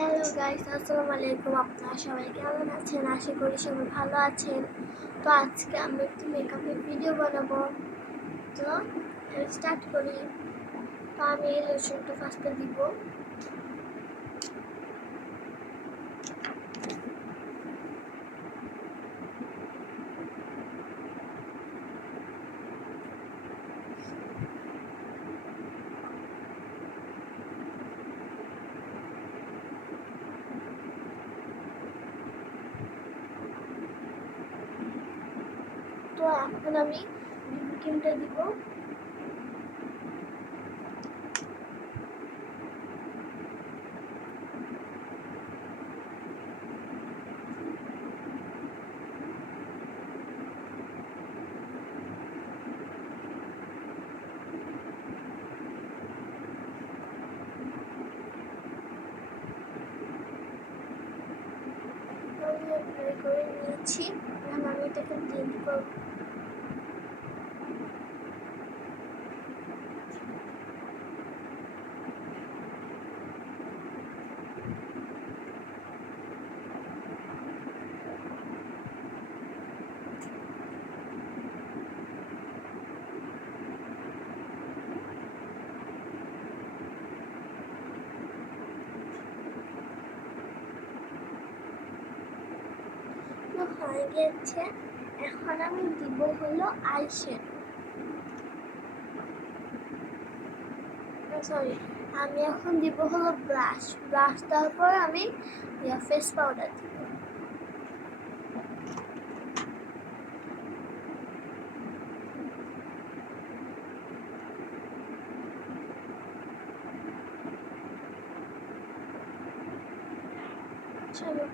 Hello guys, আসসালামু আলাইকুম। আপনারা সবাই কেমন আছেন? আশা করি সবাই ভালো আছেন। তো আজকে আমি একটি মেকআপের ভিডিও বানাবো। তো স্টার্ট করি। তো আমি এই লোশনটা ফার্স্টে দিব। তো এখন আমি বিবি ক্রিমটা দিব। আমি অ্যাপ্লাই করে নিয়েছি। এখন আমি এটাকে ব্লেন্ড করব। তো হয়ে গেছে। এখন আমি দিব হলো আইশ্যাডো। সরি, আমি এখন দিব হলো ব্রাশ দেওয়ার পর আমি ফেস পাউডার দিব। চলো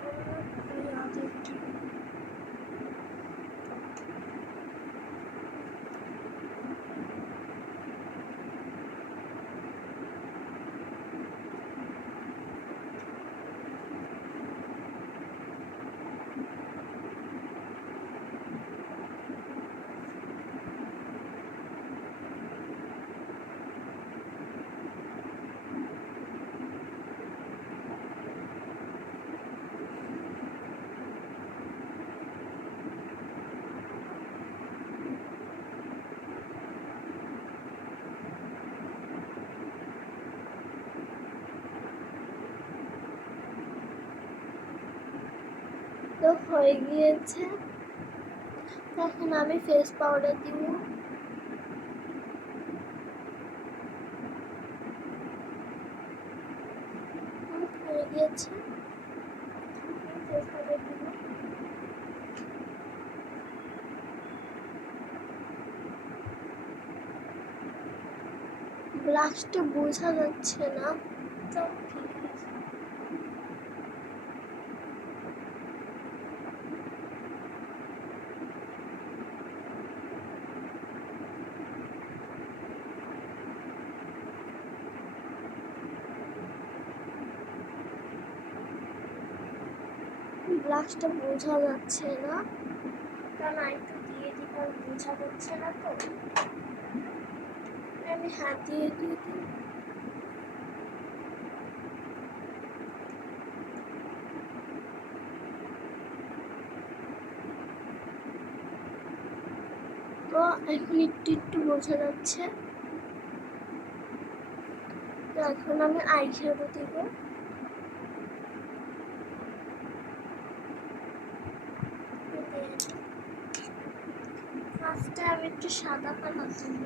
তো হয়ে গিয়েছে। এখন আমি ফেস পাউডার দিব। হয়ে গিয়েছে। ফেস পাউডার দিব। ব্লাশটা বোঝা যাচ্ছে না, তো ঠিক আছে। ব্লাশটা বোঝা যাচ্ছে না, কারণ একটু দিয়ে দিব, বোঝা যাচ্ছে না। তো আমি হাত দিয়ে দিই। তো এখন একটু একটু বোঝা যাচ্ছে। তো এখন আমি আইশ্যাডো দিব। ফার্স্টে আমি একটু সাদা কালার দিব।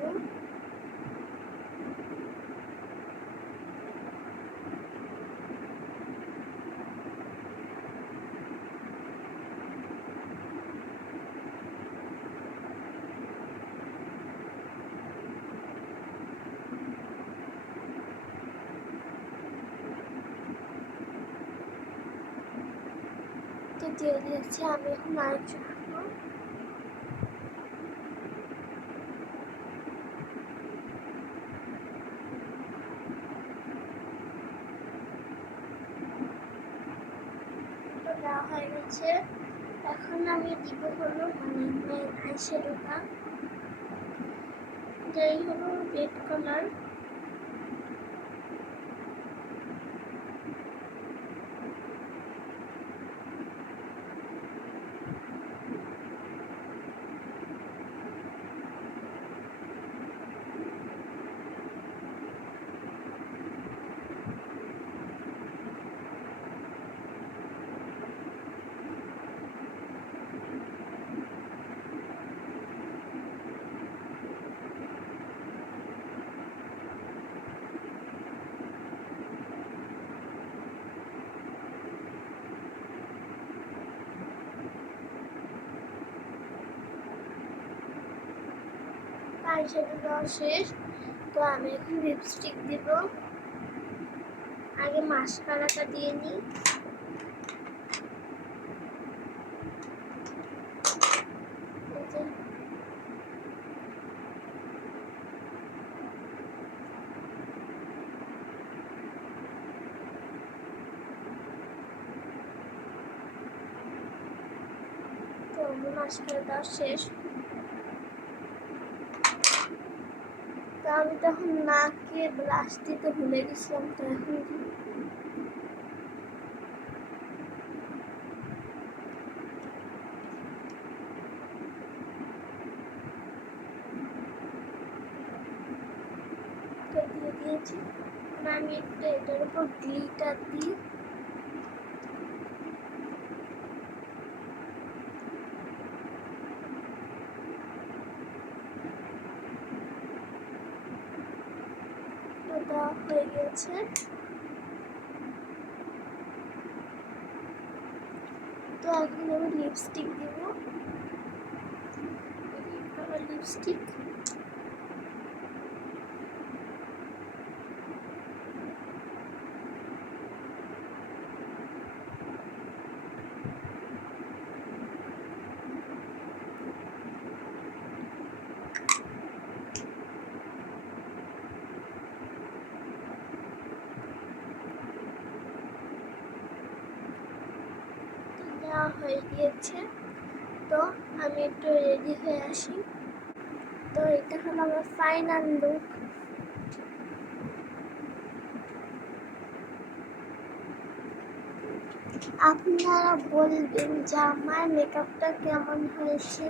তো দিয়ে দিয়েছি। আমি এখন আরেকটু দিব। তো দেওয়া হয়ে গেছে। এখন আমি দিব হলো মেন আইশ্যাডোটা, এটাই হলো রেড কালার। আইশ্যাডো দেওয়া শেষ। তো আমি এখন লিপস্টিক দিব। আগে মাস্কারাটা দিয়ে নিই। তো মাস্কারা দেওয়া শেষ। তো আমি তখন নাকে ব্রাশ দিতে ভুলে গেছিলাম, তো এখন দিয়ে দিয়েছি। আমি একটু এটার উপর গ্লিটার দিই। তো দেওয়া হয়ে গেছে। তো এখন আমি লিপস্টিক দিব। লিপস্টিক দেওয়া হয়ে গিয়েছে। তো আমি একটু রেডি হয়ে আসি। তো এটা হলো আমার ফাইনাল লুক। আপনারা বলবেন যে আমার মেকআপটা কেমন হয়েছে,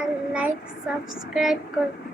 আর লাইক সাবস্ক্রাইব করবেন।